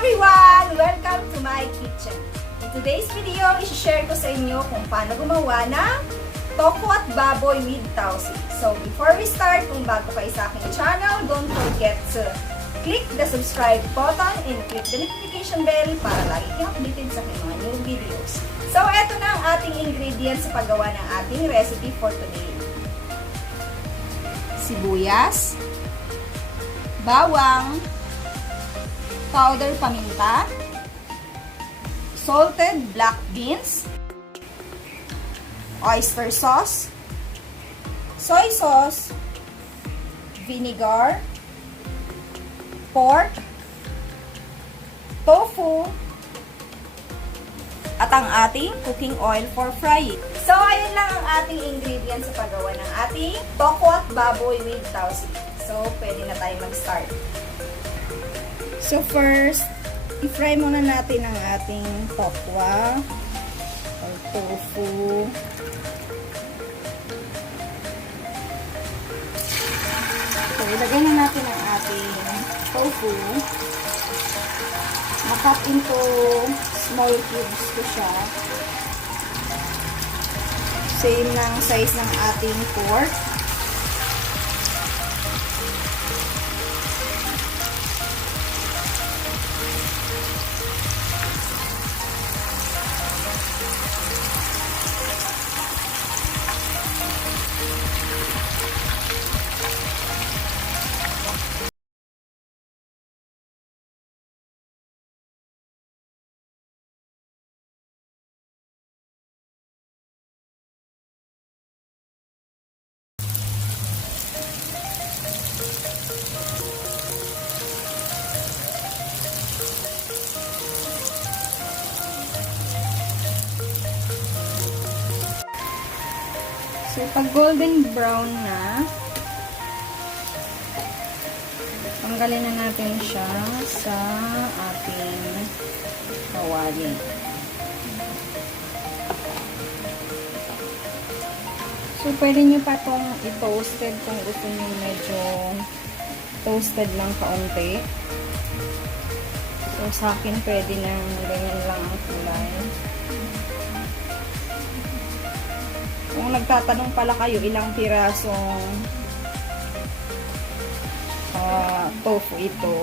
everyone! Welcome to my kitchen. In today's video, i-share ko sa inyo kung paano gumawa ng tofu at baboy with tausi. So, before we start, kung bago kayo sa aking channel, don't forget to click the subscribe button and click the notification bell para lagi kang updated sa aking mga new videos. So, eto na ang ating ingredients sa paggawa ng ating recipe for today. Sibuyas, bawang, powder paminta, salted black beans, oyster sauce, soy sauce, vinegar, pork, tofu, at ang ating cooking oil for frying. So, ayun lang ang ating ingredients sa paggawa ng ating tofu at baboy with tausi. So, pwede na tayo mag-start. So, first, i-fry muna natin ang ating tokwa or tofu. So, ilagay na natin ang ating tofu. Makat into small cubes ko siya. Same ng size ng ating pork. So, pag golden brown na, tanggalin na natin siya sa ating kawali. So, pwede nyo pa itong i-toasted kung gusto nyo medyo toasted lang kaunti. So, sa akin pwede nang ganyan lang ang kulay. Kung nagtatanong pala kayo ilang pirasong tofu ito,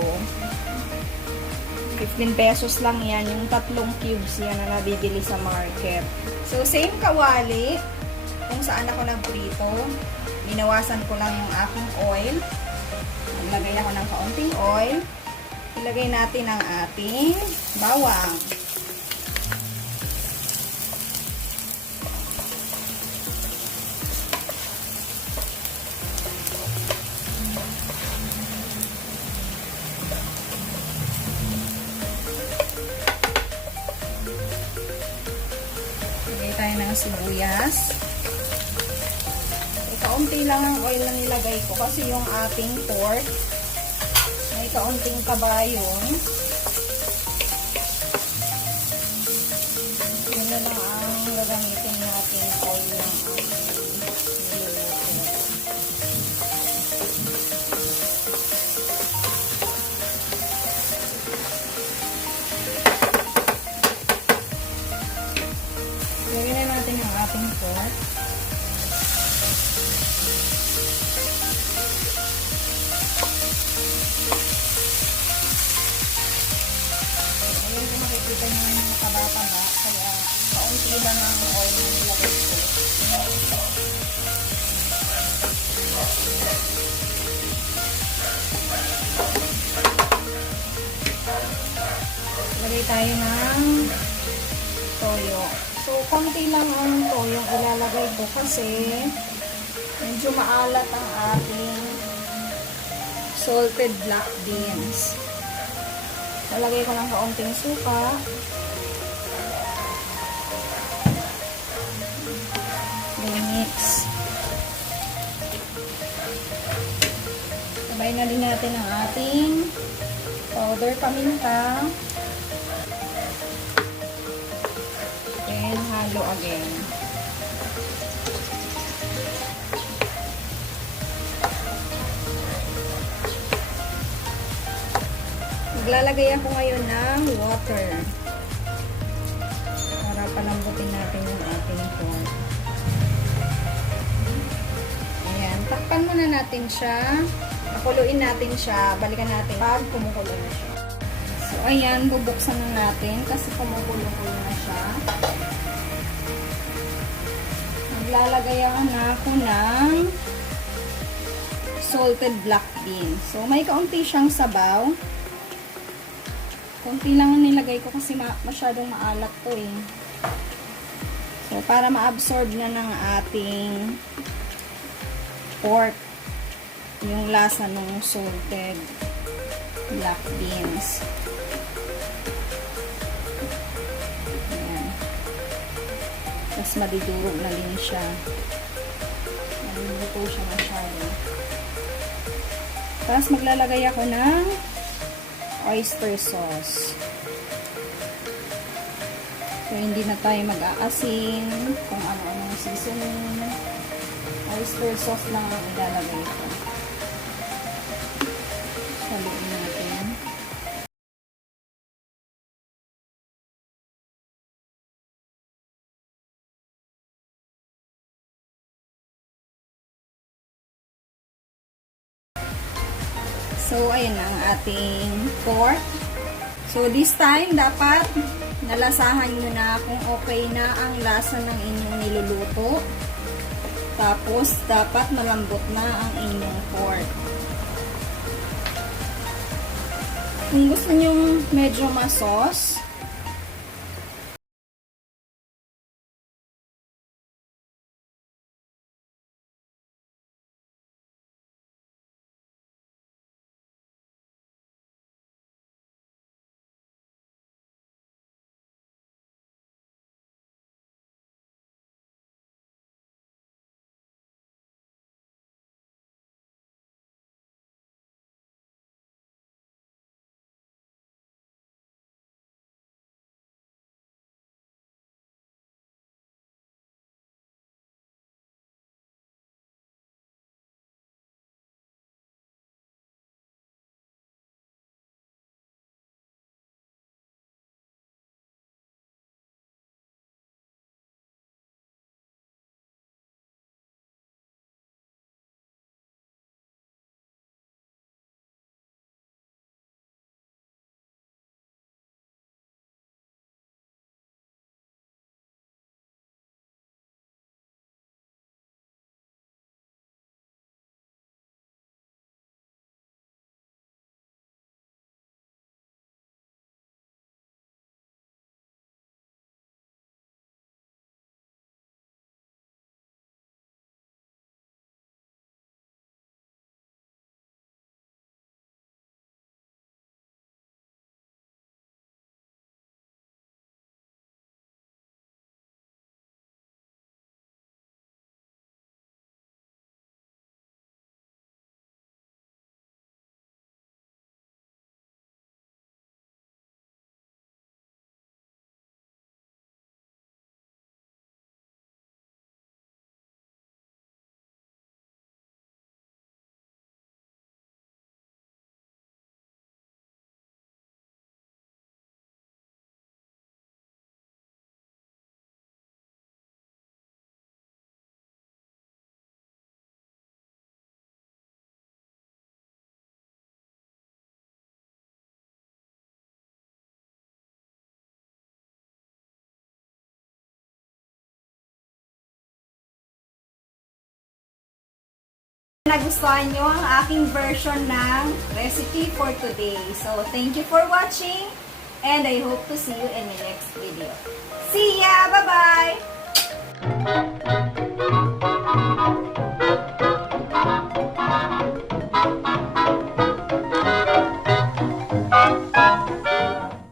15 pesos lang yan, yung 3 cubes yan na nabibili sa market. So, same kawali kung saan ako nagprito, binawasan ko lang yung aking oil. Naglagay ako ng kaunting oil. Ilagay natin ang ating bawang. Tayo ng sibuyas. Kaunti lang ang oil na nilagay ko kasi yung ating pork may kaunting kabayon. Yun na lang ang gagamitin natin oil ng ating niluluto. Gawin na natin ang ating pork. Ayun, kung makikita nyo yung nakaba-taba, kaya kaunti lang ang oil na nilagay ko. Lagay tayo ng toyo. So, konti lang ang toyong ilalagay ko kasi medyo maalat ang ating salted black beans. Lalagay ko ng kaunting suka. Mix. Sabay na din natin ang ating powder paminta. And halo again. maglalagay ako ngayon ng water. Para palambutin natin yung ating pork. Ayan, takpan muna natin siya. Pakuluin natin siya. Balikan natin pag kumukulo na siya. So, ayan, bubuksan na natin kasi kumukulo-kulo na siya. Maglalagay ako ng salted black bean. So, may kaunti siyang sabaw. Kaunti lang ang nilagay ko kasi masyadong maalat to eh. So, para ma-absorb na ng ating pork yung lasa ng salted black beans. Ayan. Tapos madidurog na din siya. Luto siya masyado. Tapos maglalagay ako ng oyster sauce. So, hindi na tayo mag-aasin kung ano-ano seasoning. Oyster sauce lang ang ilalagay ko. Haluin natin. So, ayan na ang ating pork. So, this time, dapat nalasahan nyo na kung okay na ang lasa ng inyong niluluto. Tapos, dapat malambot na ang inyong pork. Kung gusto nyo medyo ma-sauce, nagustuhan nyo ang aking version ng recipe for today. So, thank you for watching and I hope to see you in the next video. See ya! Bye-bye!